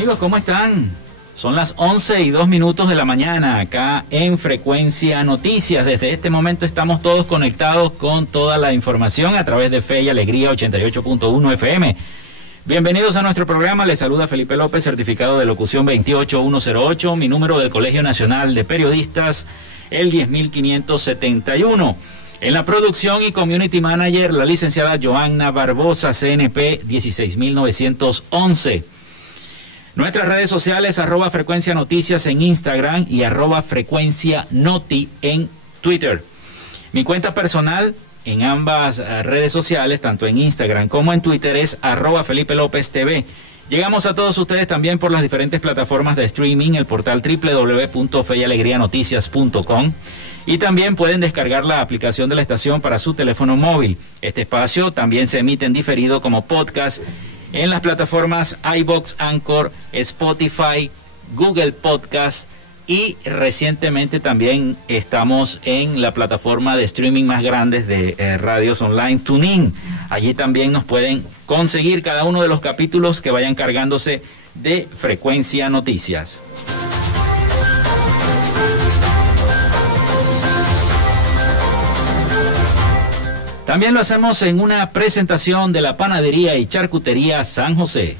Amigos, ¿cómo están? Son las 11:02 de la mañana acá en Frecuencia Noticias. Desde este momento estamos todos conectados con toda la información a través de Fe y Alegría 88.1 FM. Bienvenidos a nuestro programa. Les saluda Felipe López, certificado de locución 28108. Mi número del Colegio Nacional de Periodistas, el 10571. En la producción y community manager, la licenciada Joanna Barbosa, CNP 16911. Nuestras redes sociales, @Frecuencia Noticias en Instagram y @Frecuencia Noti en Twitter. Mi cuenta personal en ambas redes sociales, tanto en Instagram como en Twitter, es @Felipe López TV. Llegamos a todos ustedes también por las diferentes plataformas de streaming, el portal www.feyalegrianoticias.com, y también pueden descargar la aplicación de la estación para su teléfono móvil. Este espacio también se emite en diferido como podcast en las plataformas iVoox, Anchor, Spotify, Google Podcast, y recientemente también estamos en la plataforma de streaming más grande de radios online, TuneIn. Allí también nos pueden conseguir cada uno de los capítulos que vayan cargándose de Frecuencia Noticias. También lo hacemos en una presentación de la Panadería y Charcutería San José.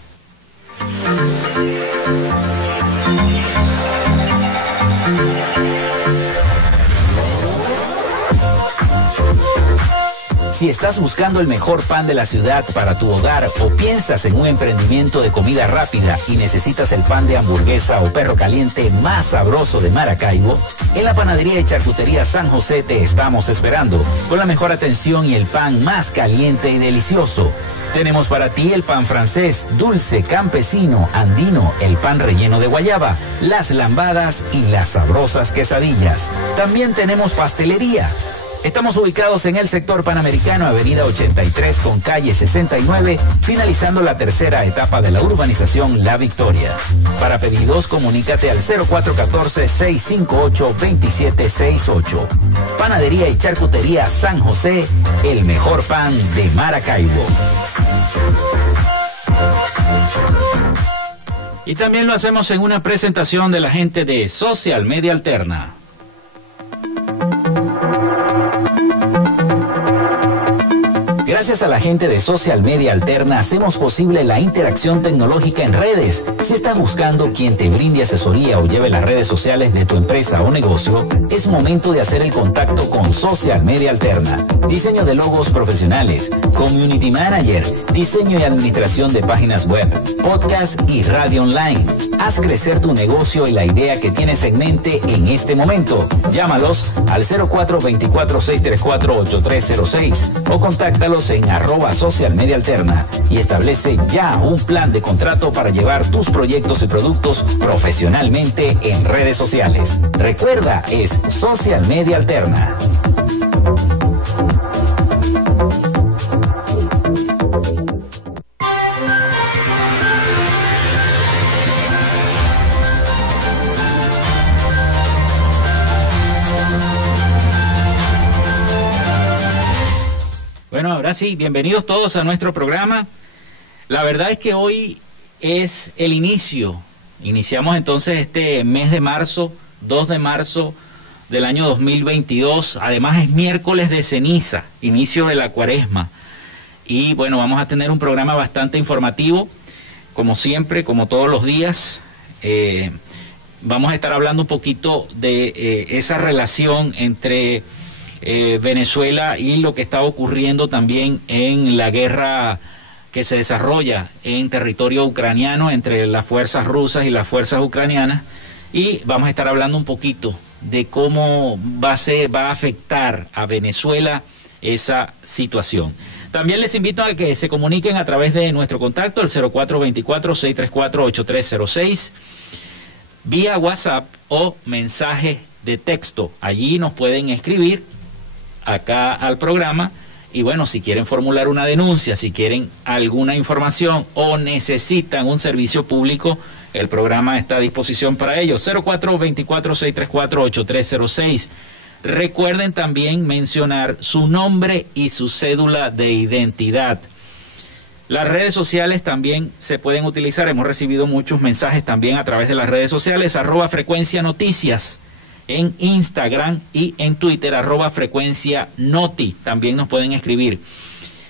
Si estás buscando el mejor pan de la ciudad para tu hogar o piensas en un emprendimiento de comida rápida y necesitas el pan de hamburguesa o perro caliente más sabroso de Maracaibo, en la Panadería y Charcutería San José te estamos esperando, con la mejor atención y el pan más caliente y delicioso. Tenemos para ti el pan francés, dulce, campesino, andino, el pan relleno de guayaba, las lambadas y las sabrosas quesadillas. También tenemos pastelería. Estamos ubicados en el sector Panamericano, avenida 83 con calle 69, finalizando la tercera etapa de la urbanización La Victoria. Para pedidos, comunícate al 0414-658-2768. Panadería y Charcutería San José, el mejor pan de Maracaibo. Y también lo hacemos en una presentación de la gente de Social Media Alterna. Gracias a la gente de Social Media Alterna hacemos posible la interacción tecnológica en redes. Si estás buscando quien te brinde asesoría o lleve las redes sociales de tu empresa o negocio, es momento de hacer el contacto con Social Media Alterna. Diseño de logos profesionales, community manager, diseño y administración de páginas web, podcast y radio online. Haz crecer tu negocio y la idea que tienes en mente en este momento. Llámalos al 0424-634-8306 o contáctalos en @Social Media Alterna y establece ya un plan de contrato para llevar tus proyectos y productos profesionalmente en redes sociales. Recuerda, es Social Media Alterna. Bueno, ahora sí, bienvenidos todos a nuestro programa. La verdad es que hoy es el inicio. Iniciamos entonces este mes de marzo, 2 de marzo del año 2022. Además es miércoles de ceniza, inicio de la cuaresma. Y bueno, vamos a tener un programa bastante informativo, como siempre, como todos los días. Vamos a estar hablando un poquito de esa relación entre Venezuela y lo que está ocurriendo también en la guerra que se desarrolla en territorio ucraniano entre las fuerzas rusas y las fuerzas ucranianas, y vamos a estar hablando un poquito de cómo va a afectar a Venezuela esa situación. También les invito a que se comuniquen a través de nuestro contacto, el 0424-634-8306, vía WhatsApp o mensaje de texto. Allí nos pueden escribir acá al programa, y bueno, si quieren formular una denuncia, si quieren alguna información o necesitan un servicio público, el programa está a disposición para ellos. 0424-634-8306. Recuerden también mencionar su nombre y su cédula de identidad. Las redes sociales también se pueden utilizar. Hemos recibido muchos mensajes también a través de las redes sociales. @Frecuencia Noticias en Instagram y en Twitter, @Frecuencia Noti. También nos pueden escribir.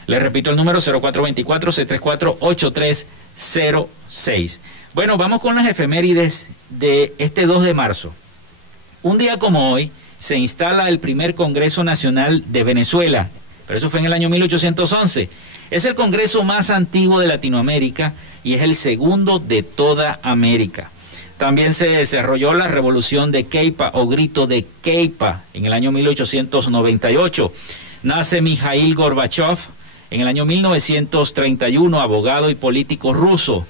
Les repito el número 0424-634-8306. Bueno, vamos con las efemérides de este 2 de marzo. Un día como hoy se instala el primer Congreso Nacional de Venezuela, pero eso fue en el año 1811. Es el congreso más antiguo de Latinoamérica y es el segundo de toda América. También se desarrolló la revolución de Queipa o grito de Queipa en el año 1898. Nace Mikhail Gorbachev en el año 1931, abogado y político ruso.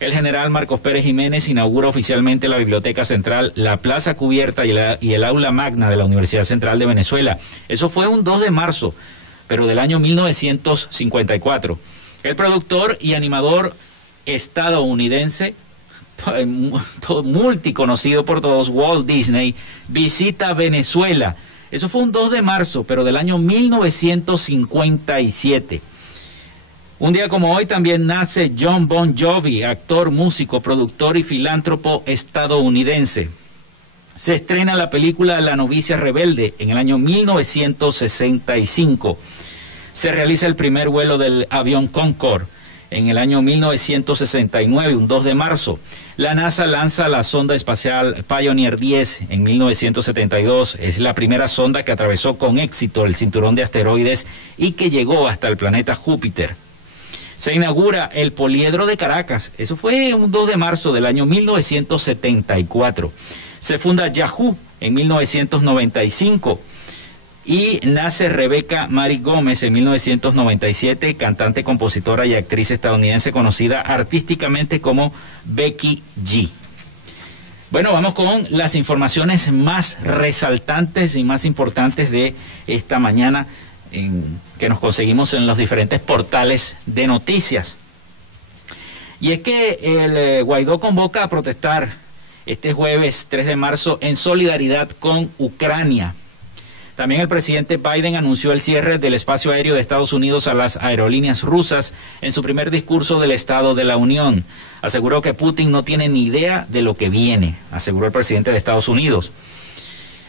El general Marcos Pérez Jiménez inaugura oficialmente la Biblioteca Central, la Plaza Cubierta y el Aula Magna de la Universidad Central de Venezuela. Eso fue un 2 de marzo, pero del año 1954. El productor y animador estadounidense, multiconocido por todos, Walt Disney, visita Venezuela. Eso fue un 2 de marzo, pero del año 1957. Un día como hoy también nace John Bon Jovi, actor, músico, productor y filántropo estadounidense. Se estrena la película La novicia rebelde en el año 1965. Se realiza el primer vuelo del avión Concorde en el año 1969, un 2 de marzo. La NASA lanza la sonda espacial Pioneer 10 en 1972. Es la primera sonda que atravesó con éxito el cinturón de asteroides y que llegó hasta el planeta Júpiter. Se inaugura el Poliedro de Caracas. Eso fue un 2 de marzo del año 1974. Se funda Yahoo en 1995 y nace Rebeca Mari Gómez en 1997, cantante, compositora y actriz estadounidense conocida artísticamente como Becky G. Bueno, vamos con las informaciones más resaltantes y más importantes de esta mañana que nos conseguimos en los diferentes portales de noticias. Y es que el Guaidó convoca a protestar este jueves 3 de marzo en solidaridad con Ucrania. También el presidente Biden anunció el cierre del espacio aéreo de Estados Unidos a las aerolíneas rusas en su primer discurso del Estado de la Unión. Aseguró que Putin no tiene ni idea de lo que viene, aseguró el presidente de Estados Unidos.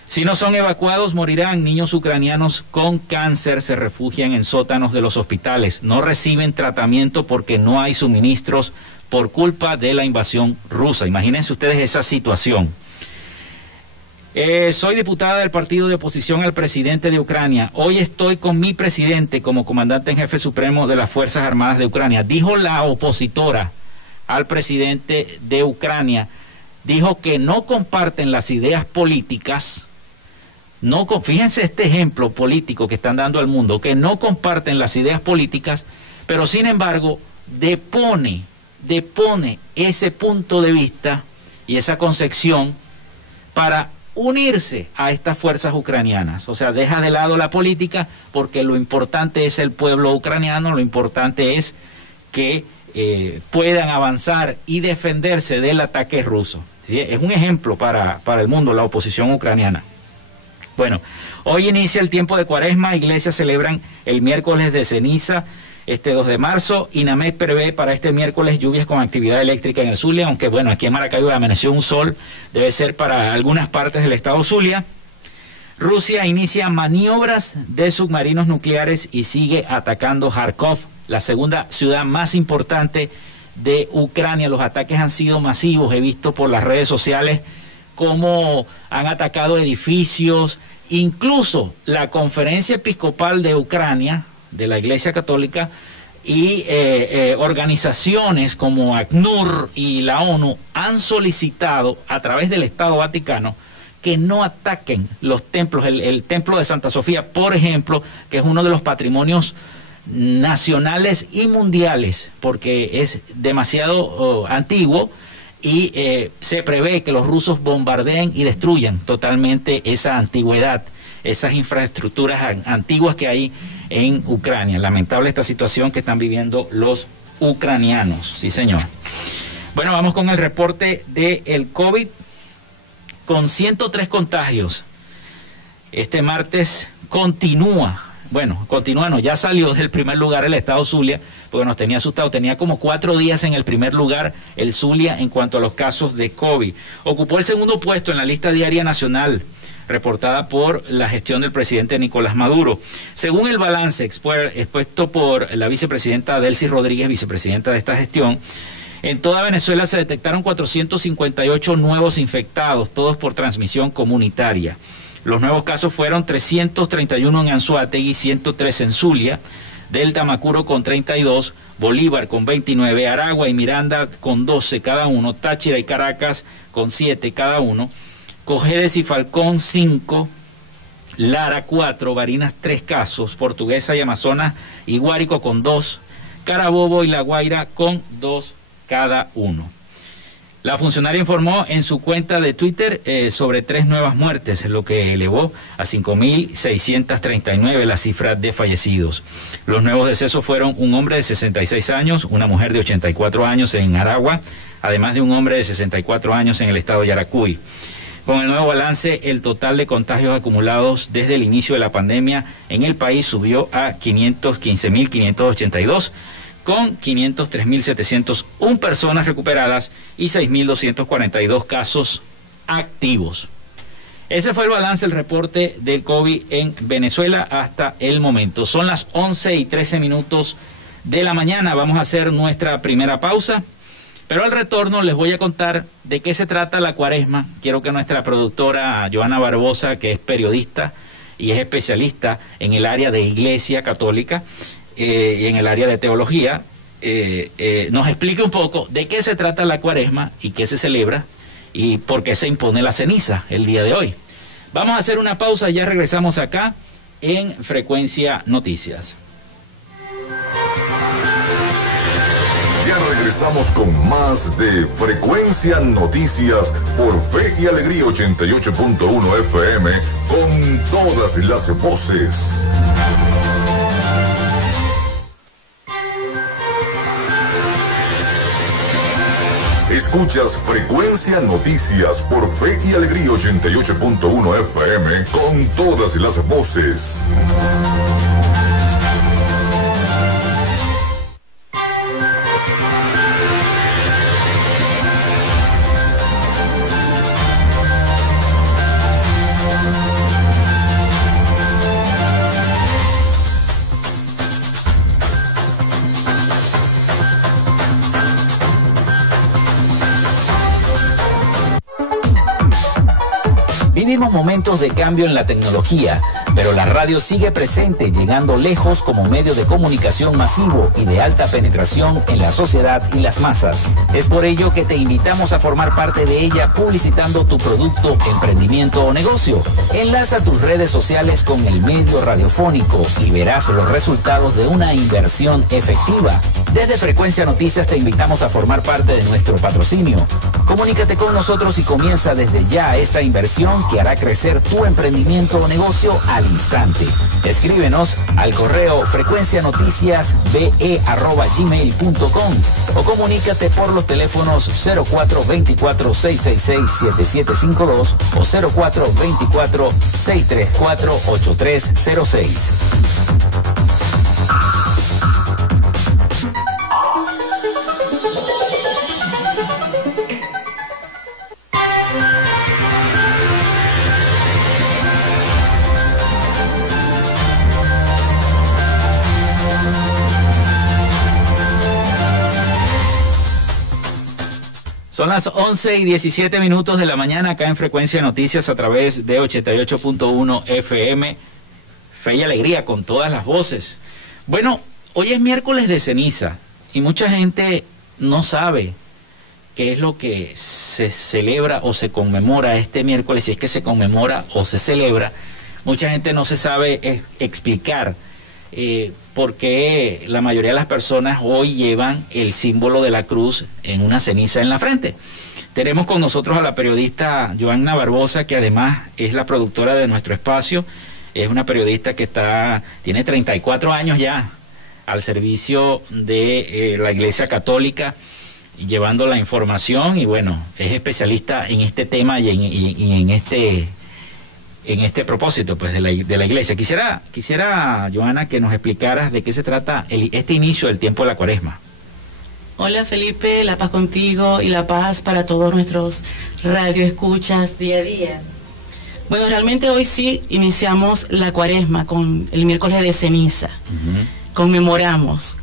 Si no son evacuados, morirán. Niños ucranianos con cáncer se refugian en sótanos de los hospitales. No reciben tratamiento porque no hay suministros por culpa de la invasión rusa. Imagínense ustedes esa situación. Soy diputada del partido de oposición al presidente de Ucrania. Hoy estoy con mi presidente como comandante en jefe supremo de las Fuerzas Armadas de Ucrania. Dijo la opositora al presidente de Ucrania. Dijo que no comparten las ideas políticas. Fíjense este ejemplo político que están dando al mundo, que no comparten las ideas políticas, pero sin embargo depone ese punto de vista y esa concepción para unirse a estas fuerzas ucranianas. O sea, deja de lado la política porque lo importante es el pueblo ucraniano, lo importante es que puedan avanzar y defenderse del ataque ruso. ¿Sí? Es un ejemplo para el mundo, la oposición ucraniana. Bueno, hoy inicia el tiempo de Cuaresma. Iglesias celebran el miércoles de ceniza, este 2 de marzo. INAMED prevé para este miércoles lluvias con actividad eléctrica en el Zulia, aunque bueno, aquí en Maracaibo amaneció un sol, debe ser para algunas partes del estado Zulia. Rusia inicia maniobras de submarinos nucleares y sigue atacando Kharkov, la segunda ciudad más importante de Ucrania. Los ataques han sido masivos, he visto por las redes sociales cómo han atacado edificios, incluso la Conferencia Episcopal de Ucrania, de la Iglesia Católica, y organizaciones como ACNUR y la ONU han solicitado a través del Estado Vaticano que no ataquen los templos, el templo de Santa Sofía, por ejemplo, que es uno de los patrimonios nacionales y mundiales, porque es demasiado antiguo y se prevé que los rusos bombardeen y destruyan totalmente esa antigüedad, esas infraestructuras antiguas que hay en Ucrania. Lamentable esta situación que están viviendo los ucranianos. Sí, señor. Bueno, vamos con el reporte del COVID. Con 103 contagios, este martes continúa bueno, continúanos, ya salió del primer lugar el estado Zulia, porque nos tenía asustado, tenía como 4 días en el primer lugar el Zulia en cuanto a los casos de COVID. Ocupó el segundo puesto en la lista diaria nacional, reportada por la gestión del presidente Nicolás Maduro. Según el balance expuesto por la vicepresidenta Delcy Rodríguez, vicepresidenta de esta gestión, en toda Venezuela se detectaron 458 nuevos infectados, todos por transmisión comunitaria. Los nuevos casos fueron 331 en Anzoátegui, 103 en Zulia, del Tamacuro con 32, Bolívar con 29, Aragua y Miranda con 12 cada uno, Táchira y Caracas con 7 cada uno, Cojedes y Falcón 5, Lara 4, Barinas 3 casos, Portuguesa y Amazonas y Guárico con 2, Carabobo y La Guaira con 2 cada uno. La funcionaria informó en su cuenta de Twitter sobre 3 nuevas muertes, lo que elevó a 5.639 la cifra de fallecidos. Los nuevos decesos fueron un hombre de 66 años, una mujer de 84 años en Aragua, además de un hombre de 64 años en el estado de Yaracuy. Con el nuevo balance, el total de contagios acumulados desde el inicio de la pandemia en el país subió a 515.582, con 503.701 personas recuperadas y 6.242 casos activos. Ese fue el balance, el reporte del COVID en Venezuela hasta el momento. Son las 11:13 de la mañana. Vamos a hacer nuestra primera pausa. Pero al retorno les voy a contar de qué se trata la Cuaresma. Quiero que nuestra productora Joana Barbosa, que es periodista y es especialista en el área de Iglesia Católica y en el área de teología, nos explique un poco de qué se trata la Cuaresma y qué se celebra y por qué se impone la ceniza el día de hoy. Vamos a hacer una pausa y ya regresamos acá en Frecuencia Noticias. Regresamos con más de Frecuencia Noticias por Fe y Alegría 88.1 FM con todas las voces. Escuchas Frecuencia Noticias por Fe y Alegría 88.1 FM con todas las voces. Vivimos momentos de cambio en la tecnología, pero la radio sigue presente, llegando lejos como medio de comunicación masivo y de alta penetración en la sociedad y las masas. Es por ello que te invitamos a formar parte de ella publicitando tu producto, emprendimiento o negocio. Enlaza tus redes sociales con el medio radiofónico y verás los resultados de una inversión efectiva. Desde Frecuencia Noticias te invitamos a formar parte de nuestro patrocinio. Comunícate con nosotros y comienza desde ya esta inversión que hará crecer tu emprendimiento o negocio al instante. Escríbenos al correo frecuencianoticiasbe@gmail.com o comunícate por los teléfonos 0424-666-7752 o 0424-634-8306. Son las 11:17 de la mañana acá en Frecuencia Noticias a través de 88.1 FM. Fe y Alegría con todas las voces. Bueno, hoy es miércoles de ceniza y mucha gente no sabe qué es lo que se celebra o se conmemora este miércoles, si es que se conmemora o se celebra. Mucha gente no se sabe explicar por qué la mayoría de las personas hoy llevan el símbolo de la cruz en una ceniza en la frente. Tenemos con nosotros a la periodista Joana Barbosa, que además es la productora de nuestro espacio. Es una periodista que tiene 34 años ya al servicio de la Iglesia Católica, llevando la información, y bueno, es especialista en este tema y en en este propósito pues de la iglesia. Quisiera, Johanna, que nos explicaras de qué se trata este inicio del tiempo de la Cuaresma. Hola Felipe, la paz contigo y la paz para todos nuestros radioescuchas día a día. Bueno, realmente hoy sí iniciamos la Cuaresma con el miércoles de ceniza. Conmemoramos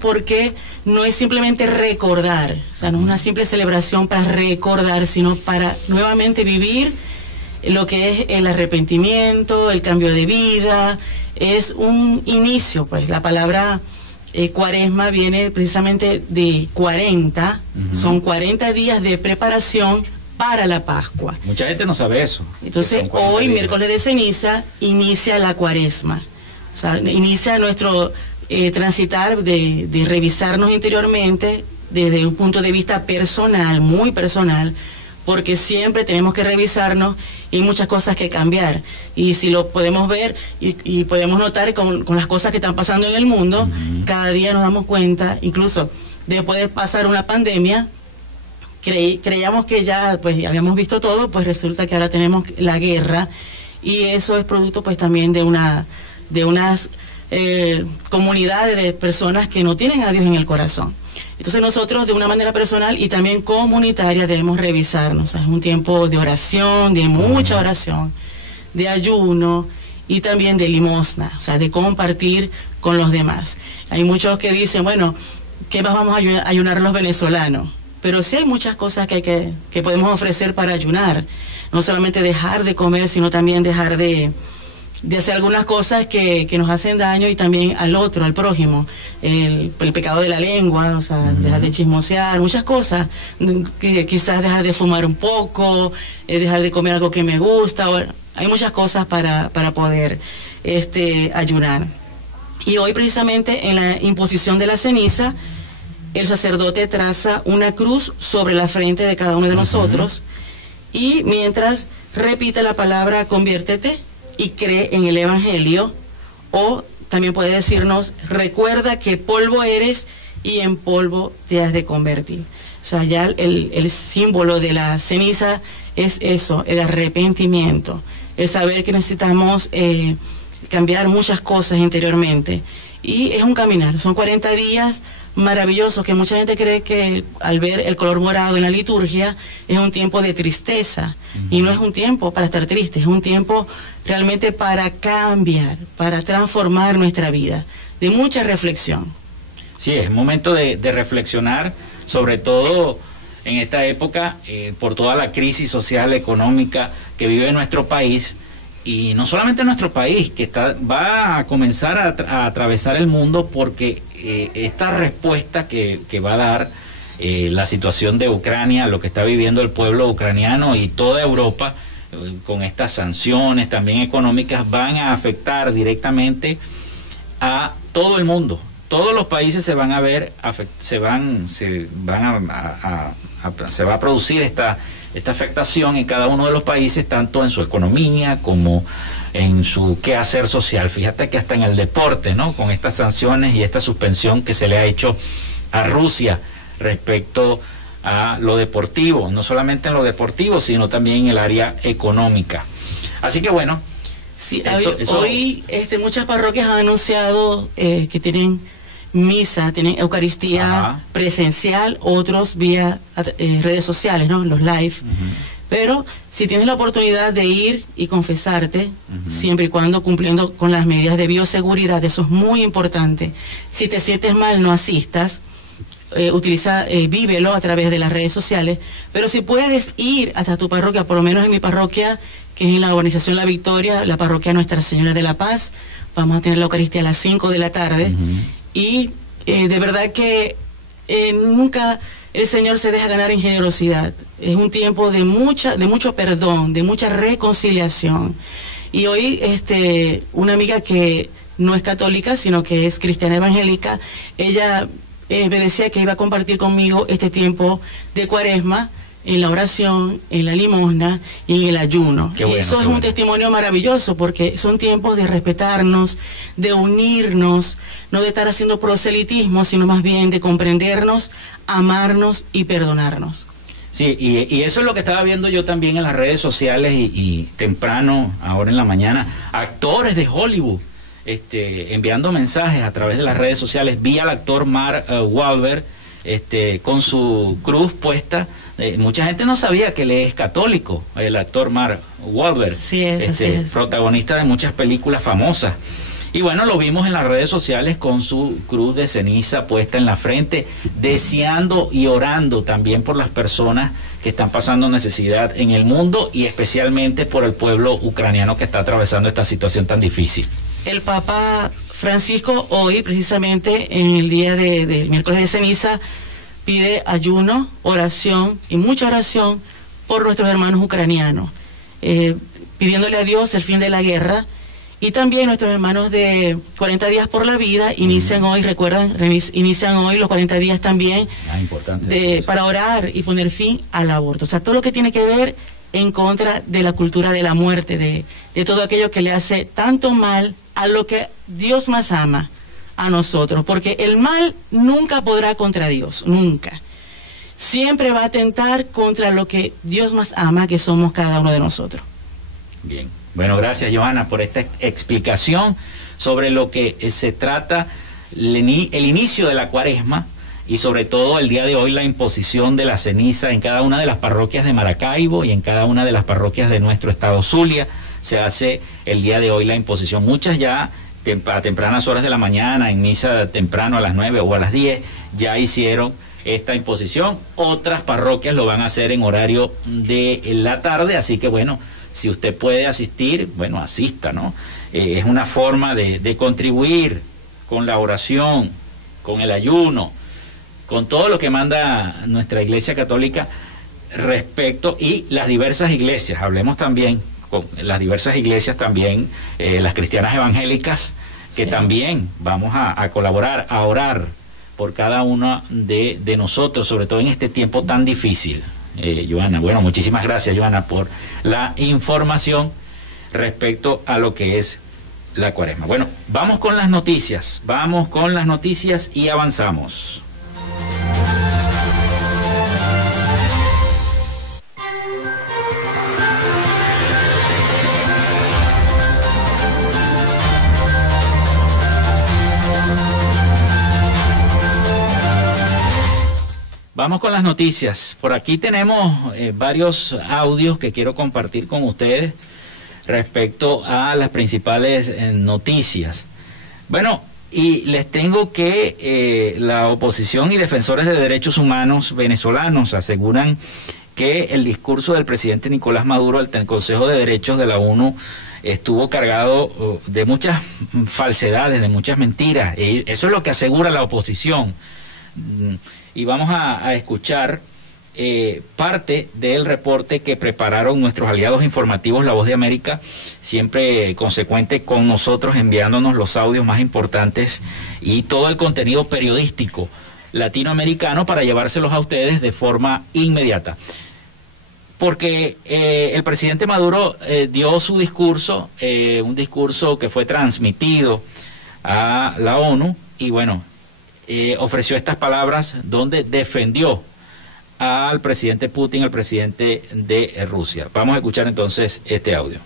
porque no es simplemente recordar, o sea, no es una simple celebración para recordar, sino para nuevamente vivir lo que es el arrepentimiento, el cambio de vida. Es un inicio, pues la palabra Cuaresma viene precisamente de 40, son 40 días de preparación para la Pascua. Mucha gente no sabe eso. Entonces hoy, días. miércoles de ceniza, inicia la Cuaresma. O sea, inicia nuestro transitar de revisarnos interiormente desde un punto de vista personal, muy personal, porque siempre tenemos que revisarnos y hay muchas cosas que cambiar. Y si lo podemos ver y podemos notar con las cosas que están pasando en el mundo, cada día nos damos cuenta, incluso después de pasar una pandemia, creíamos que ya pues habíamos visto todo, pues resulta que ahora tenemos la guerra, y eso es producto pues también de unas comunidades de personas que no tienen a Dios en el corazón. Entonces nosotros de una manera personal y también comunitaria debemos revisarnos. Es un tiempo de oración, de mucha oración, de ayuno y también de limosna, o sea, de compartir con los demás. Hay muchos que dicen, bueno, ¿qué más vamos a ayunar los venezolanos? Pero sí hay muchas cosas que podemos ofrecer para ayunar. No solamente dejar de comer, sino también dejar de hacer algunas cosas que nos hacen daño, y también al otro, al prójimo. El pecado de la lengua, o sea, dejar de chismosear, muchas cosas. Quizás dejar de fumar un poco, dejar de comer algo que me gusta. Hay muchas cosas para poder ayunar. Y hoy precisamente en la imposición de la ceniza, el sacerdote traza una cruz sobre la frente de cada uno de nosotros, y mientras repite la palabra conviértete y cree en el Evangelio, o también puede decirnos, recuerda que polvo eres y en polvo te has de convertir. O sea, ya el símbolo de la ceniza es eso, el arrepentimiento, el saber que necesitamos cambiar muchas cosas interiormente. Y es un caminar, son 40 días maravillosos, que mucha gente cree que al ver el color morado en la liturgia es un tiempo de tristeza, y no es un tiempo para estar triste, es un tiempo realmente para cambiar, para transformar nuestra vida, de mucha reflexión. Sí, es momento de reflexionar, sobre todo en esta época, por toda la crisis social, económica que vive nuestro país. Y no solamente nuestro país, que va a comenzar a atravesar el mundo, porque esta respuesta que va a dar la situación de Ucrania, lo que está viviendo el pueblo ucraniano y toda Europa, con estas sanciones también económicas, van a afectar directamente a todo el mundo. Todos los países se van a ver, se va a producir esta afectación en cada uno de los países, tanto en su economía como en su quehacer social. Fíjate que hasta en el deporte, ¿no? Con estas sanciones y esta suspensión que se le ha hecho a Rusia respecto a lo deportivo, no solamente en lo deportivo, sino también en el área económica. Así que bueno, sí, hoy muchas parroquias han anunciado que tienen misa, tienen Eucaristía presencial, otros vía redes sociales, ¿no? Los live. Pero si tienes la oportunidad de ir y confesarte, siempre y cuando cumpliendo con las medidas de bioseguridad, eso es muy importante. Si te sientes mal, no asistas. Vívelo a través de las redes sociales, pero si puedes ir hasta tu parroquia, por lo menos en mi parroquia, que es en la urbanización La Victoria, la parroquia Nuestra Señora de la Paz, vamos a tener la Eucaristía a las 5 de la tarde, y de verdad que nunca el Señor se deja ganar en generosidad. Es un tiempo de mucho perdón, de mucha reconciliación. Y hoy una amiga que no es católica, sino que es cristiana evangélica, ella me decía que iba a compartir conmigo este tiempo de Cuaresma en la oración, en la limosna y en el ayuno. Qué bueno, eso es un testimonio maravilloso, porque son tiempos de respetarnos, de unirnos, no de estar haciendo proselitismo, sino más bien de comprendernos, amarnos y perdonarnos. Sí, y eso es lo que estaba viendo yo también en las redes sociales y temprano, ahora en la mañana, actores de Hollywood enviando mensajes a través de las redes sociales. Vi al actor Mark Wahlberg con su cruz puesta. Mucha gente no sabía que él es católico, el actor Mark Wahlberg, así es. Protagonista de muchas películas famosas. Y bueno, lo vimos en las redes sociales con su cruz de ceniza puesta en la frente, deseando y orando también por las personas que están pasando necesidad en el mundo y especialmente por el pueblo ucraniano que está atravesando esta situación tan difícil. El Papa Francisco hoy, precisamente en el día del miércoles de ceniza, pide ayuno, oración y mucha oración por nuestros hermanos ucranianos, pidiéndole a Dios el fin de la guerra. Y también nuestros hermanos de 40 días por la vida inician hoy, recuerdan, inician hoy los 40 días también para orar y poner fin al aborto. O sea, todo lo que tiene que ver en contra de la cultura de la muerte, de todo aquello que le hace tanto mal a lo que Dios más ama, a nosotros. Porque el mal nunca podrá contra Dios, nunca. Siempre va a atentar contra lo que Dios más ama, que somos cada uno de nosotros. Bien. Bueno, gracias Johanna por esta explicación sobre lo que se trata el inicio de la Cuaresma y sobre todo el día de hoy la imposición de la ceniza en cada una de las parroquias de Maracaibo y en cada una de las parroquias de nuestro estado Zulia. Se hace el día de hoy la imposición. Muchas ya a tempranas horas de la mañana, en misa temprano a las 9 o a las 10, ya hicieron esta imposición. Otras parroquias lo van a hacer en horario de la tarde, así que bueno, si usted puede asistir, bueno, asista, ¿no? Es una forma de contribuir con la oración, con el ayuno, con todo lo que manda nuestra Iglesia Católica respecto, y las diversas iglesias. Hablemos también con las diversas iglesias también, las cristianas evangélicas, que también vamos a colaborar, a orar por cada uno de nosotros, sobre todo en este tiempo tan difícil. Johanna, bueno, muchísimas gracias Johanna por la información respecto a lo que es la Cuaresma. Bueno, vamos con las noticias y avanzamos. Vamos con las noticias. Por aquí tenemos varios audios que quiero compartir con ustedes respecto a las principales noticias. Bueno, y les tengo que la oposición y defensores de derechos humanos venezolanos aseguran que el discurso del presidente Nicolás Maduro ante el Consejo de Derechos de la ONU estuvo cargado de muchas falsedades, de muchas mentiras. Eso es lo que asegura la oposición. Y vamos a escuchar parte del reporte que prepararon nuestros aliados informativos La Voz de América, siempre consecuente con nosotros, enviándonos los audios más importantes y todo el contenido periodístico latinoamericano para llevárselos a ustedes de forma inmediata. Porque el presidente Maduro dio su discurso, un discurso que fue transmitido a la ONU, y bueno, ofreció estas palabras donde defendió al presidente Putin, al presidente de Rusia. Vamos a escuchar entonces este audio.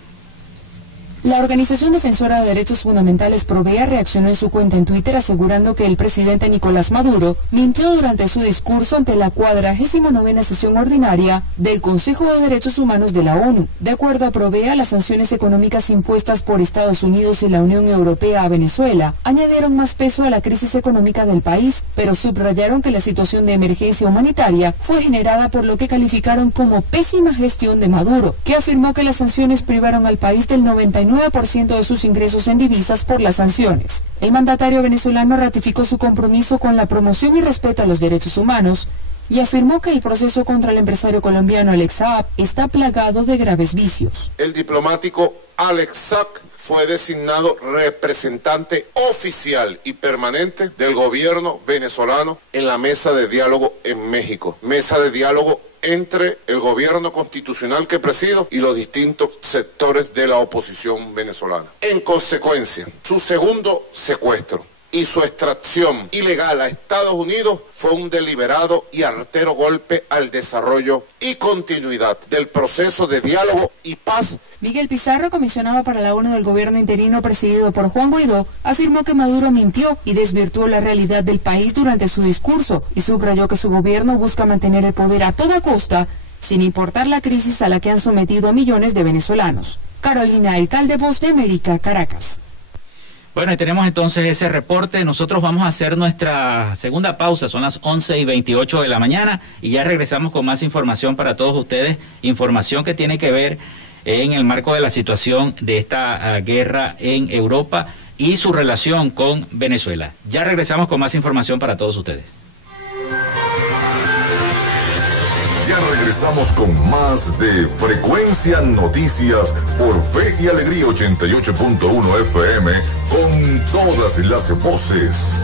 La organización defensora de derechos fundamentales Provea reaccionó en su cuenta en Twitter asegurando que el presidente Nicolás Maduro mintió durante su discurso ante la 49ª sesión ordinaria del Consejo de Derechos Humanos de la ONU. De acuerdo a Provea, las sanciones económicas impuestas por Estados Unidos y la Unión Europea a Venezuela añadieron más peso a la crisis económica del país, pero subrayaron que la situación de emergencia humanitaria fue generada por lo que calificaron como pésima gestión de Maduro, que afirmó que las sanciones privaron al país del 99% de sus ingresos en divisas por las sanciones. El mandatario venezolano ratificó su compromiso con la promoción y respeto a los derechos humanos y afirmó que el proceso contra el empresario colombiano Alex Saab está plagado de graves vicios. El diplomático Alex Saab fue designado representante oficial y permanente del gobierno venezolano en la mesa de diálogo en México. Mesa de diálogo entre el gobierno constitucional que presido y los distintos sectores de la oposición venezolana. En consecuencia, su segundo secuestro y su extracción ilegal a Estados Unidos fue un deliberado y artero golpe al desarrollo y continuidad del proceso de diálogo y paz. Miguel Pizarro, comisionado para la ONU del gobierno interino presidido por Juan Guaidó, afirmó que Maduro mintió y desvirtuó la realidad del país durante su discurso y subrayó que su gobierno busca mantener el poder a toda costa, sin importar la crisis a la que han sometido a millones de venezolanos. Carolina Alcalde, Voz de América, Caracas. Bueno, y tenemos entonces ese reporte. Nosotros vamos a hacer nuestra segunda pausa, son las 11:28 de la mañana y ya regresamos con más información para todos ustedes, información que tiene que ver en el marco de la situación de esta guerra en Europa y su relación con Venezuela. Ya regresamos con más información para todos ustedes. Ya regresamos con más de Frecuencia Noticias por Fe y Alegría 88.1 FM con todas las voces.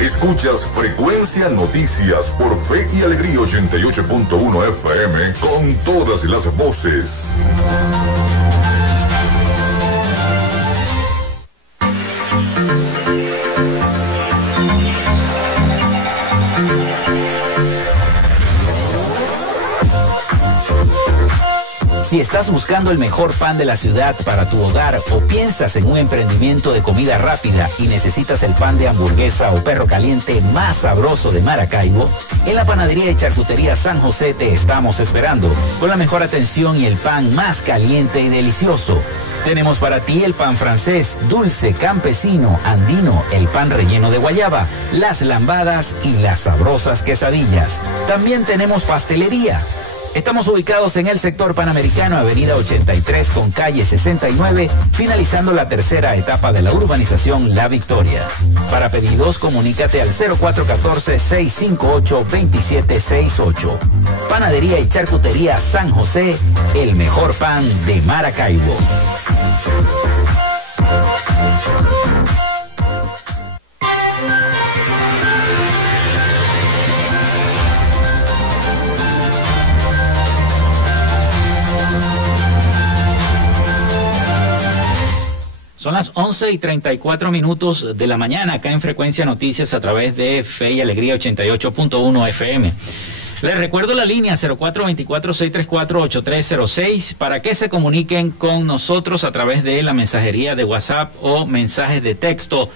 Escuchas Frecuencia Noticias por Fe y Alegría 88.1 FM con todas las voces. Si estás buscando el mejor pan de la ciudad para tu hogar o piensas en un emprendimiento de comida rápida y necesitas el pan de hamburguesa o perro caliente más sabroso de Maracaibo, en la panadería y charcutería San José te estamos esperando, con la mejor atención y el pan más caliente y delicioso. Tenemos para ti el pan francés, dulce, campesino, andino, el pan relleno de guayaba, las lambadas y las sabrosas quesadillas. También tenemos pastelería. Estamos ubicados en el sector Panamericano, avenida 83 con calle 69, finalizando la tercera etapa de la urbanización La Victoria. Para pedidos, comunícate al 0414-658-2768. Panadería y charcutería San José, el mejor pan de Maracaibo. Son las 11:34 de la mañana acá en Frecuencia Noticias a través de Fe y Alegría 88.1 FM. Les recuerdo la línea 0424-634-8306 para que se comuniquen con nosotros a través de la mensajería de WhatsApp o mensajes de texto.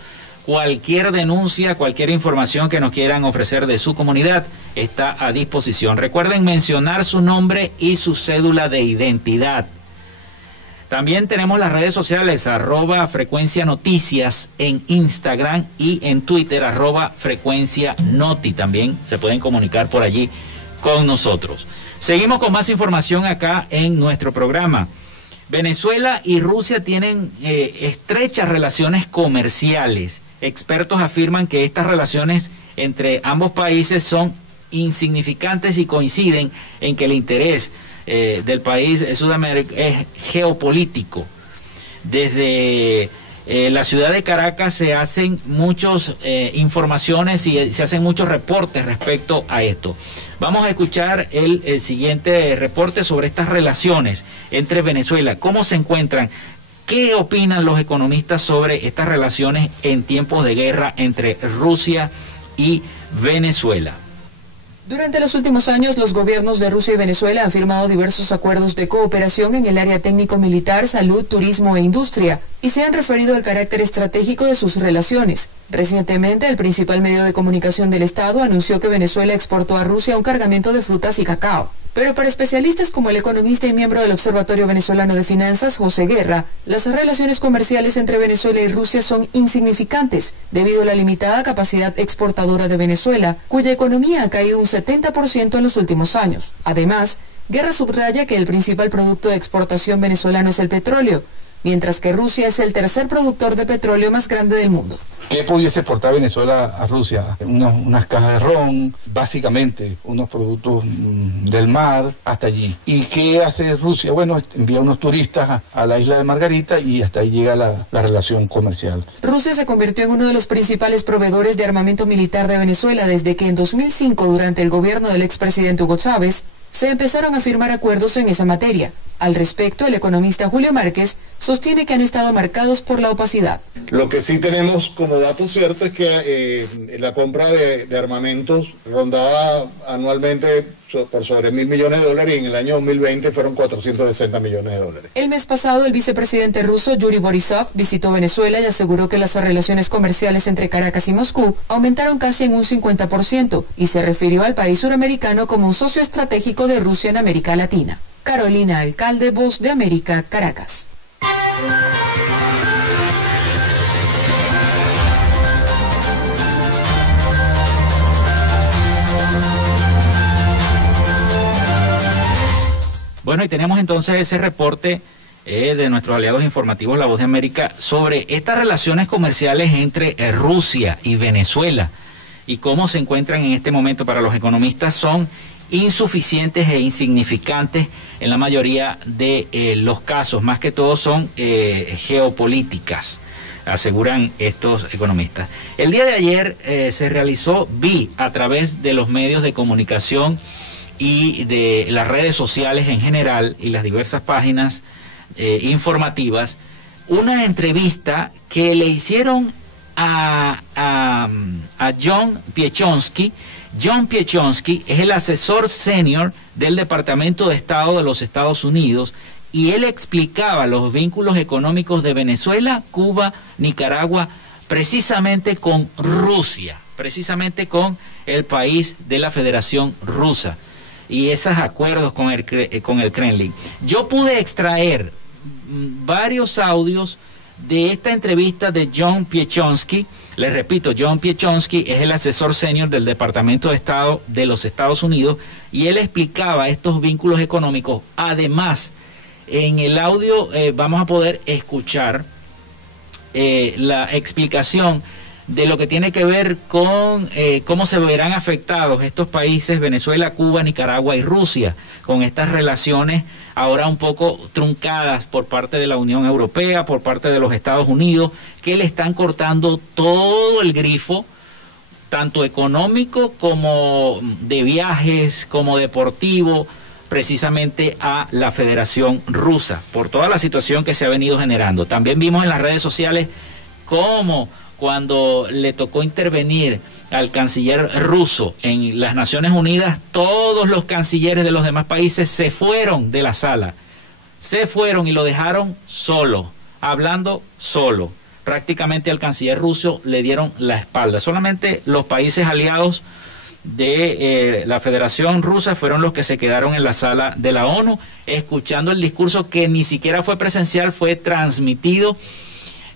Cualquier denuncia, cualquier información que nos quieran ofrecer de su comunidad está a disposición. Recuerden mencionar su nombre y su cédula de identidad. También tenemos las redes sociales, @Frecuencia Noticias en Instagram y en Twitter, @Frecuencia Noti. También se pueden comunicar por allí con nosotros. Seguimos con más información acá en nuestro programa. Venezuela y Rusia tienen estrechas relaciones comerciales. Expertos afirman que estas relaciones entre ambos países son insignificantes y coinciden en que el interés del país Sudamérica es geopolítico. Desde la ciudad de Caracas se hacen muchas informaciones y se hacen muchos reportes respecto a esto. Vamos a escuchar el siguiente reporte sobre estas relaciones entre Venezuela, cómo se encuentran, qué opinan los economistas sobre estas relaciones en tiempos de guerra entre Rusia y Venezuela. Durante los últimos años, los gobiernos de Rusia y Venezuela han firmado diversos acuerdos de cooperación en el área técnico-militar, salud, turismo e industria, y se han referido al carácter estratégico de sus relaciones. Recientemente, el principal medio de comunicación del Estado anunció que Venezuela exportó a Rusia un cargamento de frutas y cacao. Pero para especialistas como el economista y miembro del Observatorio Venezolano de Finanzas, José Guerra, las relaciones comerciales entre Venezuela y Rusia son insignificantes debido a la limitada capacidad exportadora de Venezuela, cuya economía ha caído un 70% en los últimos años. Además, Guerra subraya que el principal producto de exportación venezolano es el petróleo, mientras que Rusia es el tercer productor de petróleo más grande del mundo. ¿Qué pudiese exportar Venezuela a Rusia? Unas cajas de ron, básicamente, unos productos del mar, hasta allí. ¿Y qué hace Rusia? Bueno, envía unos turistas a la isla de Margarita y hasta ahí llega la relación comercial. Rusia se convirtió en uno de los principales proveedores de armamento militar de Venezuela desde que en 2005, durante el gobierno del expresidente Hugo Chávez, se empezaron a firmar acuerdos en esa materia. Al respecto, el economista Julio Márquez sostiene que han estado marcados por la opacidad. Lo que sí tenemos como dato cierto es que la compra de armamentos rondaba anualmente por sobre $1.000 millones y en el año 2020 fueron $460 millones. El mes pasado, el vicepresidente ruso Yuri Borisov visitó Venezuela y aseguró que las relaciones comerciales entre Caracas y Moscú aumentaron casi en un 50% y se refirió al país suramericano como un socio estratégico de Rusia en América Latina. Carolina Alcalde, Voz de América, Caracas. Bueno, y tenemos entonces ese reporte de nuestros aliados informativos La Voz de América sobre estas relaciones comerciales entre Rusia y Venezuela y cómo se encuentran en este momento. Para los economistas son insuficientes e insignificantes en la mayoría de los casos, más que todo son geopolíticas, aseguran estos economistas. El día de ayer vi a través de los medios de comunicación y de las redes sociales en general y las diversas páginas informativas, una entrevista que le hicieron a John Piechonsky. John Piechonsky es el asesor senior del Departamento de Estado de los Estados Unidos y él explicaba los vínculos económicos de Venezuela, Cuba, Nicaragua, precisamente con Rusia, precisamente con el país de la Federación Rusa y esos acuerdos con el Kremlin. Yo pude extraer varios audios de esta entrevista de John Piechonsky. Les repito, John Piechonsky es el asesor senior del Departamento de Estado de los Estados Unidos y él explicaba estos vínculos económicos. Además, en el audio vamos a poder escuchar la explicación de lo que tiene que ver con cómo se verán afectados estos países, Venezuela, Cuba, Nicaragua y Rusia, con estas relaciones ahora un poco truncadas por parte de la Unión Europea, por parte de los Estados Unidos, que le están cortando todo el grifo, tanto económico como de viajes, como deportivo, precisamente a la Federación Rusa, por toda la situación que se ha venido generando. También vimos en las redes sociales cómo cuando le tocó intervenir al canciller ruso en las Naciones Unidas, todos los cancilleres de los demás países se fueron de la sala, se fueron y lo dejaron solo, hablando solo. Prácticamente al canciller ruso le dieron la espalda. Solamente los países aliados de la Federación Rusa fueron los que se quedaron en la sala de la ONU, escuchando el discurso que ni siquiera fue presencial, fue transmitido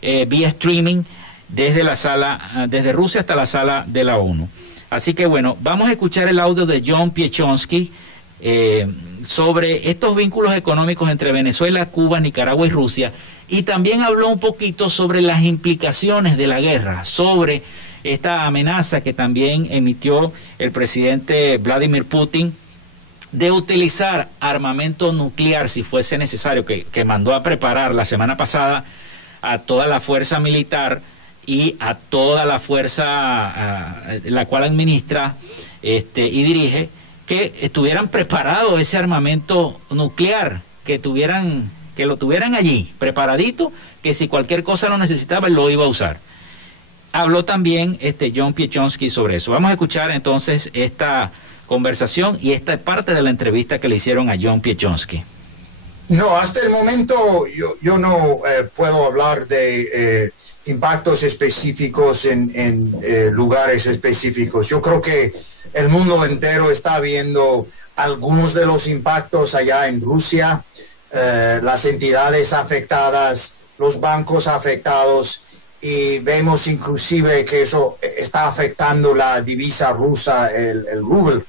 vía streaming desde la sala, desde Rusia hasta la sala de la ONU. Así que bueno, vamos a escuchar el audio de John Piechonsky sobre estos vínculos económicos entre Venezuela, Cuba, Nicaragua y Rusia, y también habló un poquito sobre las implicaciones de la guerra, sobre esta amenaza que también emitió el presidente Vladimir Putin de utilizar armamento nuclear si fuese necesario, que mandó a preparar la semana pasada a toda la fuerza militar y a toda la fuerza la cual administra y dirige, que estuvieran preparados ese armamento nuclear, que lo tuvieran allí, preparadito, que si cualquier cosa lo necesitaba, él lo iba a usar. Habló también John Piechonsky sobre eso. Vamos a escuchar entonces esta conversación y esta parte de la entrevista que le hicieron a John Piechonsky. No, hasta el momento yo no puedo hablar de impactos específicos en lugares específicos. Yo creo que el mundo entero está viendo algunos de los impactos allá en Rusia, las entidades afectadas, los bancos afectados, y vemos inclusive que eso está afectando la divisa rusa, el rublo,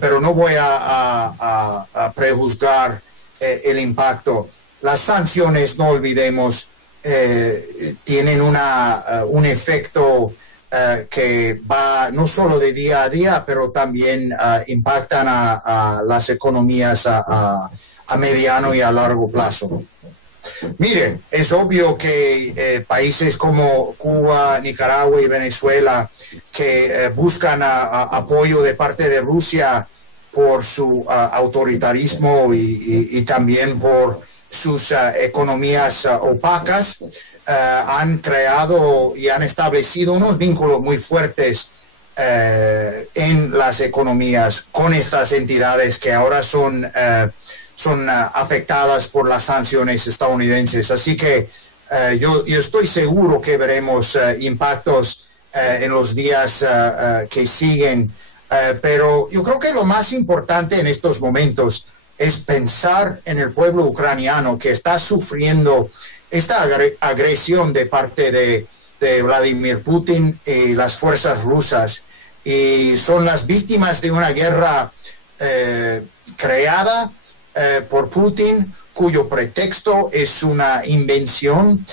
pero no voy a prejuzgar el impacto. Las sanciones, no olvidemos, tienen un efecto que va no solo de día a día, pero también impactan a las economías a mediano y a largo plazo. Mire, es obvio que países como Cuba, Nicaragua y Venezuela, que buscan apoyo de parte de Rusia, por su autoritarismo y también por sus economías opacas, han creado y han establecido unos vínculos muy fuertes en las economías con estas entidades que ahora son afectadas por las sanciones estadounidenses. Así que yo estoy seguro que veremos impactos en los días que siguen, pero yo creo que lo más importante en estos momentos es pensar en el pueblo ucraniano que está sufriendo esta agresión de parte de Vladimir Putin y las fuerzas rusas, y son las víctimas de una guerra creada por Putin, cuyo pretexto es una invención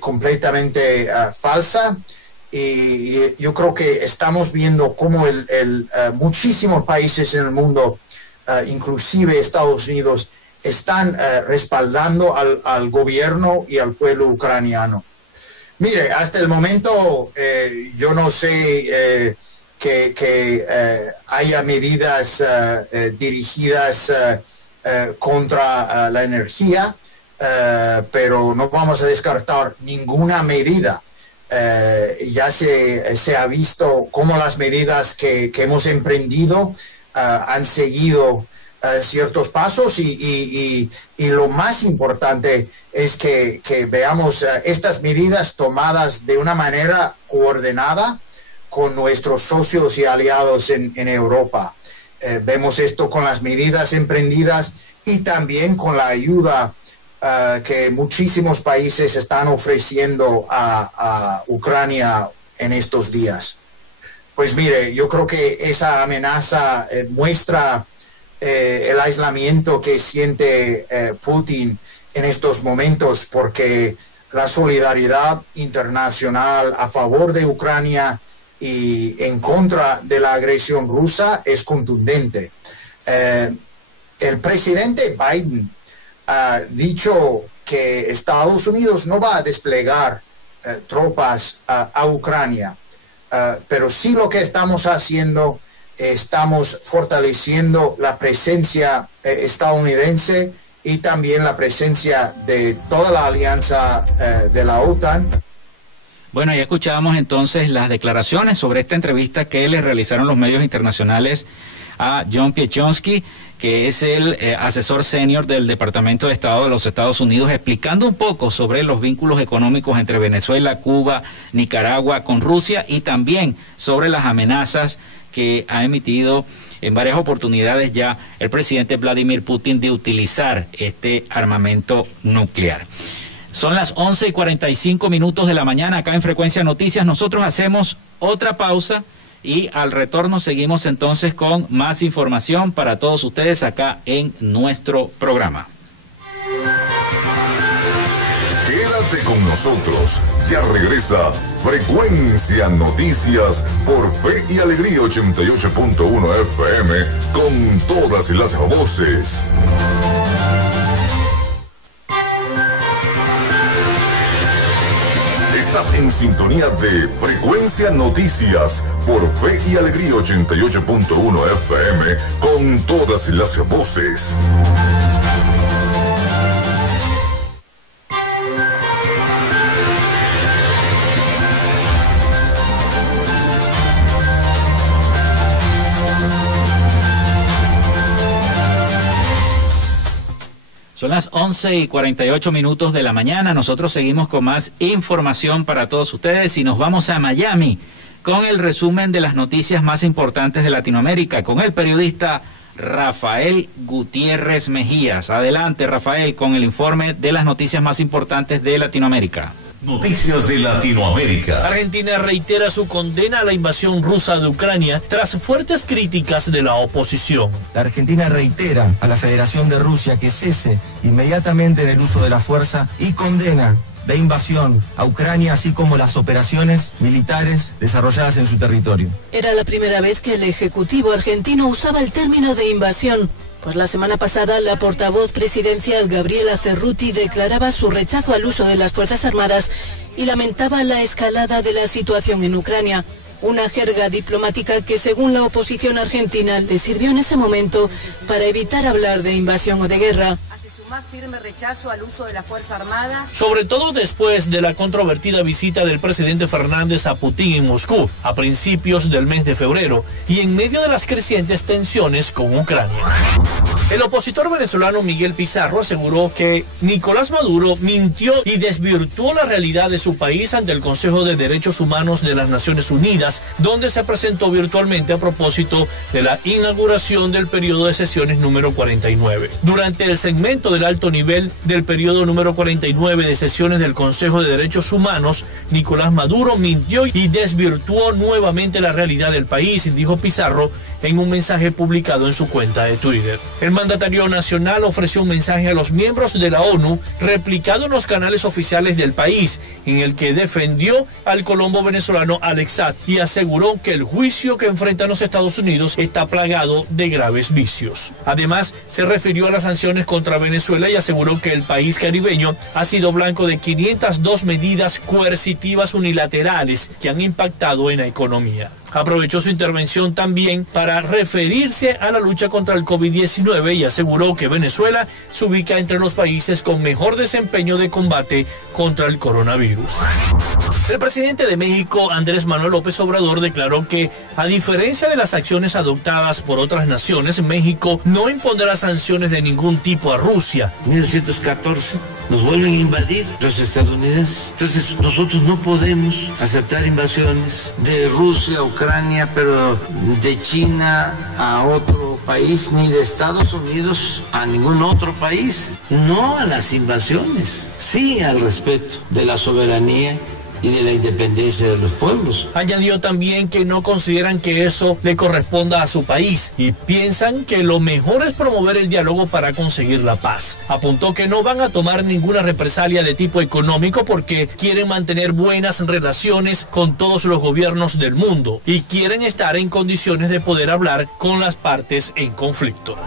completamente falsa. Y yo creo que estamos viendo cómo muchísimos países en el mundo, inclusive Estados Unidos, están respaldando al gobierno y al pueblo ucraniano. Mire, hasta el momento yo no sé que haya medidas dirigidas contra la energía, pero no vamos a descartar ninguna medida. Ya se ha visto cómo las medidas que hemos emprendido han seguido ciertos pasos y lo más importante es que veamos estas medidas tomadas de una manera coordinada con nuestros socios y aliados en Europa. Vemos esto con las medidas emprendidas y también con la ayuda que muchísimos países están ofreciendo a Ucrania en estos días. Pues mire, yo creo que esa amenaza muestra el aislamiento que siente Putin en estos momentos, porque la solidaridad internacional a favor de Ucrania y en contra de la agresión rusa es contundente. El presidente Biden ha dicho que Estados Unidos no va a desplegar tropas a Ucrania, pero sí lo que estamos haciendo, estamos fortaleciendo la presencia estadounidense y también la presencia de toda la alianza de la OTAN. Bueno, ya escuchábamos entonces las declaraciones sobre esta entrevista que le realizaron los medios internacionales a John Piechonsky, que es el asesor senior del Departamento de Estado de los Estados Unidos, explicando un poco sobre los vínculos económicos entre Venezuela, Cuba, Nicaragua con Rusia, y también sobre las amenazas que ha emitido en varias oportunidades ya el presidente Vladimir Putin de utilizar este armamento nuclear. Son las 11:45 de la mañana acá en Frecuencia Noticias. Nosotros hacemos otra pausa y al retorno seguimos entonces con más información para todos ustedes acá en nuestro programa. Quédate con nosotros, ya regresa Frecuencia Noticias por Fe y Alegría 88.1 FM con todas las voces. Estás en sintonía de Frecuencia Noticias por Fe y Alegría 88.1 FM con todas las voces. Son las 11:48 de la mañana. Nosotros seguimos con más información para todos ustedes y nos vamos a Miami con el resumen de las noticias más importantes de Latinoamérica con el periodista Rafael Gutiérrez Mejías. Adelante, Rafael, con el informe de las noticias más importantes de Latinoamérica. Noticias de Latinoamérica. Argentina reitera su condena a la invasión rusa de Ucrania tras fuertes críticas de la oposición. La Argentina reitera a la Federación de Rusia que cese inmediatamente en el uso de la fuerza y condena la invasión a Ucrania, así como las operaciones militares desarrolladas en su territorio. Era la primera vez que el Ejecutivo argentino usaba el término de invasión. Pues la semana pasada la portavoz presidencial Gabriela Cerruti declaraba su rechazo al uso de las Fuerzas Armadas y lamentaba la escalada de la situación en Ucrania. una jerga diplomática que, según la oposición argentina, le sirvió en ese momento para evitar hablar de invasión o de guerra. Más firme rechazo al uso de la Fuerza Armada. Sobre todo después de la controvertida visita del presidente Fernández a Putin en Moscú a principios del mes de febrero y en medio de las crecientes tensiones con Ucrania. El opositor venezolano Miguel Pizarro aseguró que Nicolás Maduro mintió y desvirtuó la realidad de su país ante el Consejo de Derechos Humanos de las Naciones Unidas, donde se presentó virtualmente a propósito de la inauguración del periodo de sesiones número 49. Durante el segmento del alto nivel del periodo número 49 de sesiones del Consejo de Derechos Humanos, Nicolás Maduro mintió y desvirtuó nuevamente la realidad del país, dijo Pizarro en un mensaje publicado en su cuenta de Twitter. El mandatario nacional ofreció un mensaje a los miembros de la ONU, replicado en los canales oficiales del país, en el que defendió al colombo venezolano Alex Saab y aseguró que el juicio que enfrentan los Estados Unidos está plagado de graves vicios. Además, se refirió a las sanciones contra Venezuela y aseguró que el país caribeño ha sido blanco de 502 medidas coercitivas unilaterales que han impactado en la economía. Aprovechó su intervención también para referirse a la lucha contra el COVID-19 y aseguró que Venezuela se ubica entre los países con mejor desempeño de combate contra el coronavirus. El presidente de México, Andrés Manuel López Obrador, declaró que, a diferencia de las acciones adoptadas por otras naciones, México no impondrá sanciones de ningún tipo a Rusia. 1914 nos vuelven a invadir los estadounidenses. Entonces nosotros no podemos aceptar invasiones de Rusia, Ucrania, pero de China a otro país, ni de Estados Unidos a ningún otro país. No a las invasiones, sí al respeto de la soberanía y de la independencia de los pueblos. Añadió también que no consideran que eso le corresponda a su país y piensan que lo mejor es promover el diálogo para conseguir la paz. Apuntó que no van a tomar ninguna represalia de tipo económico porque quieren mantener buenas relaciones con todos los gobiernos del mundo y quieren estar en condiciones de poder hablar con las partes en conflicto.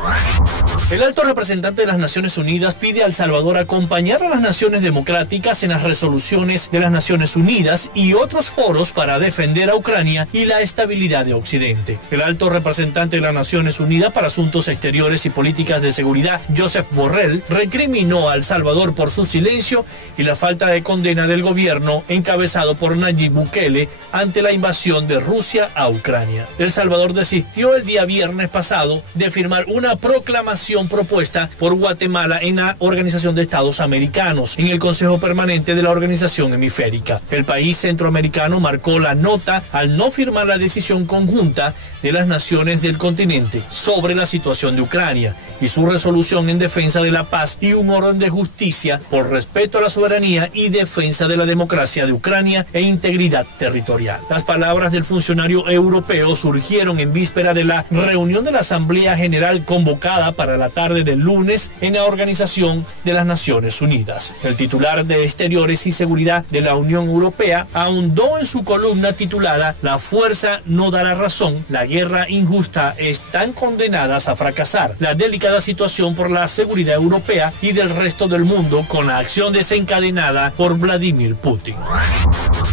El alto representante de las Naciones Unidas pide a El Salvador acompañar a las naciones democráticas en las resoluciones de las Naciones Unidas y otros foros para defender a Ucrania y la estabilidad de Occidente. El alto representante de las Naciones Unidas para Asuntos Exteriores y Políticas de Seguridad, Joseph Borrell, recriminó a El Salvador por su silencio y la falta de condena del gobierno encabezado por Nayib Bukele ante la invasión de Rusia a Ucrania. El Salvador desistió el día viernes pasado de firmar una proclamación propuesta por Guatemala en la Organización de Estados Americanos, en el Consejo Permanente de la Organización Hemisférica. El país centroamericano marcó la nota al no firmar la decisión conjunta de las naciones del continente sobre la situación de Ucrania y su resolución en defensa de la paz y un orden de justicia por respeto a la soberanía y defensa de la democracia de Ucrania e integridad territorial. Las palabras del funcionario europeo surgieron en víspera de la reunión de la Asamblea General convocada para la tarde del lunes en la Organización de las Naciones Unidas. El titular de Exteriores y Seguridad de la Unión Europea ahondó en su columna titulada "La fuerza no dará razón, la guerra injusta están condenadas a fracasar. La delicada situación por la seguridad europea y del resto del mundo con la acción desencadenada por Vladimir Putin".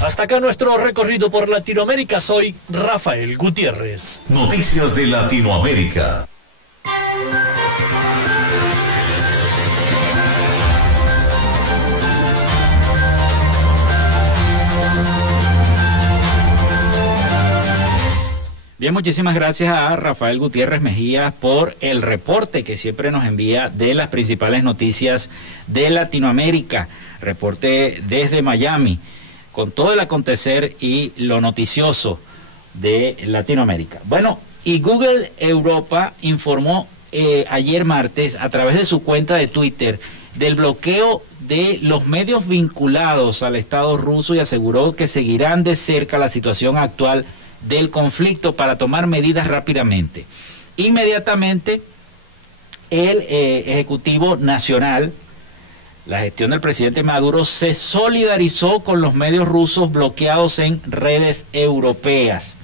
Hasta acá nuestro recorrido por Latinoamérica. Soy Rafael Gutiérrez. Noticias de Latinoamérica. Bien, muchísimas gracias a Rafael Gutiérrez Mejía por el reporte que siempre nos envía de las principales noticias de Latinoamérica. Reporte desde Miami, con todo el acontecer y lo noticioso de Latinoamérica. Bueno, y Google Europa informó ayer martes a través de su cuenta de Twitter del bloqueo de los medios vinculados al Estado ruso y aseguró que seguirán de cerca la situación actual del conflicto para tomar medidas rápidamente. Inmediatamente, el Ejecutivo Nacional, la gestión del presidente Maduro, se solidarizó con los medios rusos bloqueados en redes europeas.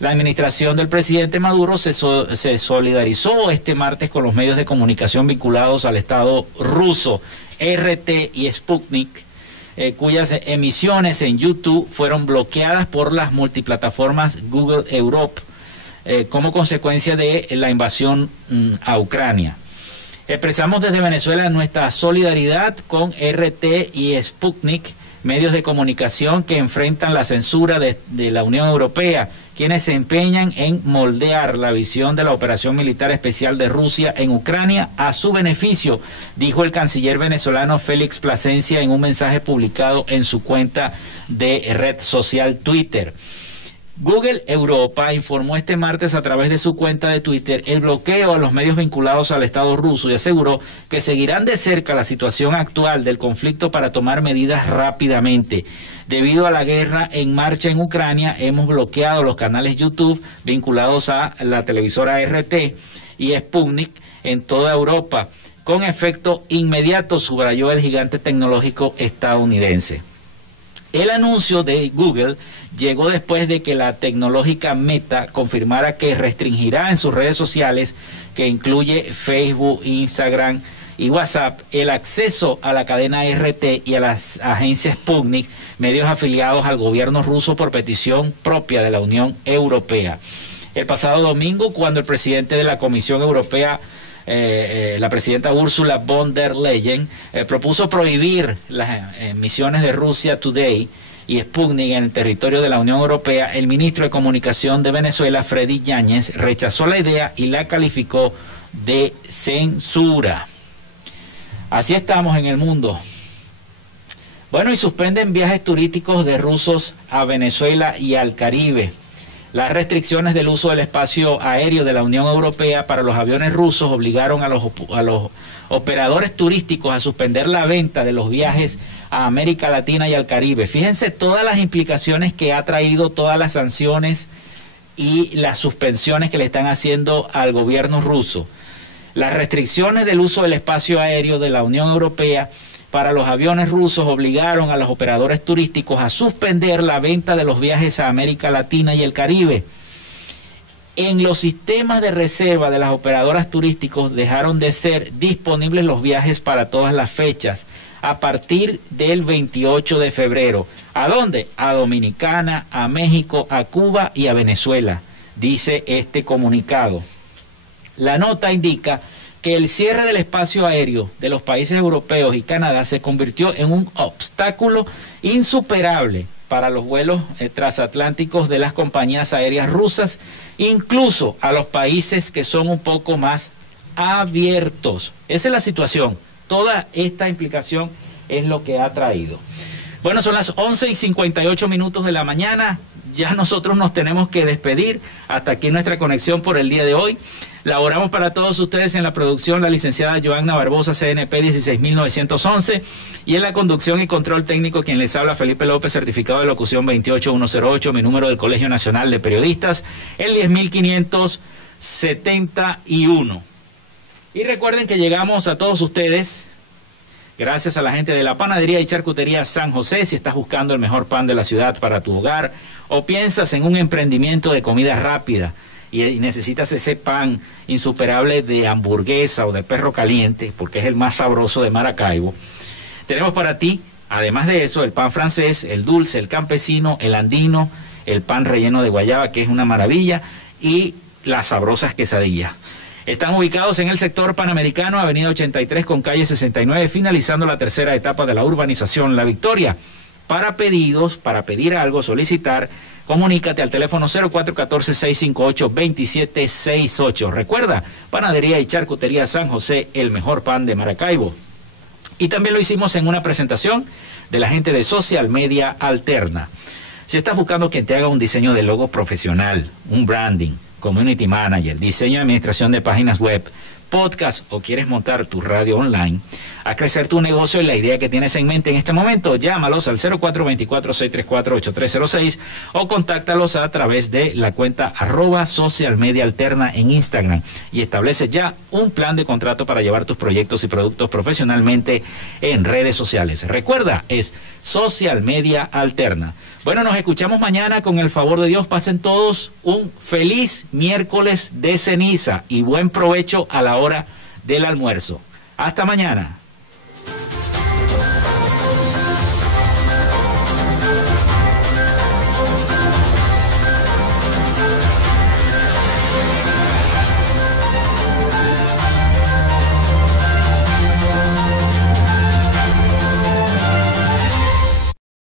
La administración del presidente Maduro se solidarizó este martes con los medios de comunicación vinculados al Estado ruso, RT y Sputnik, cuyas emisiones en YouTube fueron bloqueadas por las multiplataformas Google Europe como consecuencia de la invasión a Ucrania. Expresamos desde Venezuela nuestra solidaridad con RT y Sputnik, medios de comunicación que enfrentan la censura de la Unión Europea, quienes se empeñan en moldear la visión de la operación militar especial de Rusia en Ucrania a su beneficio, dijo el canciller venezolano Félix Plasencia en un mensaje publicado en su cuenta de red social Twitter. Google Europa informó este martes a través de su cuenta de Twitter el bloqueo a los medios vinculados al Estado ruso y aseguró que seguirán de cerca la situación actual del conflicto para tomar medidas rápidamente. Debido a la guerra en marcha en Ucrania, hemos bloqueado los canales YouTube vinculados a la televisora RT y Sputnik en toda Europa. Con efecto inmediato, subrayó el gigante tecnológico estadounidense. El anuncio de Google llegó después de que la tecnológica Meta confirmara que restringirá en sus redes sociales, que incluye Facebook, Instagram y WhatsApp, el acceso a la cadena RT y a las agencias Sputnik, medios afiliados al gobierno ruso por petición propia de la Unión Europea. El pasado domingo, cuando el presidente de la Comisión Europea, la presidenta Ursula von der Leyen, propuso prohibir las emisiones de Russia Today y Sputnik en el territorio de la Unión Europea, el ministro de Comunicación de Venezuela, Freddy Yáñez, rechazó la idea y la calificó de censura. Así estamos en el mundo. Bueno, y suspenden viajes turísticos de rusos a Venezuela y al Caribe. Las restricciones del uso del espacio aéreo de la Unión Europea para los aviones rusos obligaron a los operadores turísticos a suspender la venta de los viajes a América Latina y al Caribe. Fíjense todas las implicaciones que ha traído, todas las sanciones y las suspensiones que le están haciendo al gobierno ruso. Las restricciones del uso del espacio aéreo de la Unión Europea para los aviones rusos obligaron a los operadores turísticos a suspender la venta de los viajes a América Latina y el Caribe. En los sistemas de reserva de las operadoras turísticos dejaron de ser disponibles los viajes para todas las fechas a partir del 28 de febrero. ¿A dónde? A Dominicana, a México, a Cuba y a Venezuela, dice este comunicado. La nota indica que el cierre del espacio aéreo de los países europeos y Canadá se convirtió en un obstáculo insuperable para los vuelos transatlánticos de las compañías aéreas rusas, incluso a los países que son un poco más abiertos. Esa es la situación. Toda esta implicación es lo que ha traído. Bueno, son las 11:58 de la mañana. Ya nosotros nos tenemos que despedir. Hasta aquí nuestra conexión por el día de hoy. Laboramos para todos ustedes en la producción la licenciada Joanna Barbosa, CNP 16911, y en la conducción y control técnico quien les habla, Felipe López, certificado de locución 28108, mi número del Colegio Nacional de Periodistas, el 10571. Y recuerden que llegamos a todos ustedes gracias a la gente de la Panadería y Charcutería San José. Si estás buscando el mejor pan de la ciudad para tu hogar o piensas en un emprendimiento de comida rápida y necesitas ese pan insuperable de hamburguesa o de perro caliente, porque es el más sabroso de Maracaibo, tenemos para ti, además de eso, el pan francés, el dulce, el campesino, el andino, el pan relleno de guayaba, que es una maravilla, y las sabrosas quesadillas. Están ubicados en el sector Panamericano, avenida 83 con calle 69, finalizando la tercera etapa de la urbanización La Victoria. Para pedidos, para pedir algo, solicitar, comunícate al teléfono 0414-658-2768. Recuerda, Panadería y Charcutería San José, el mejor pan de Maracaibo. Y también lo hicimos en una presentación de la gente de Social Media Alterna. Si estás buscando quien te haga un diseño de logo profesional, un branding, community manager, diseño y administración de páginas web, podcast o quieres montar tu radio online, a crecer tu negocio y la idea que tienes en mente en este momento, llámalos al 0424-634-8306 o contáctalos a través de la cuenta @socialmediaalterna en Instagram y establece ya un plan de contrato para llevar tus proyectos y productos profesionalmente en redes sociales. Recuerda, es Social Media Alterna. Bueno, nos escuchamos mañana con el favor de Dios. Pasen todos un feliz miércoles de ceniza y buen provecho a la hora del almuerzo. Hasta mañana.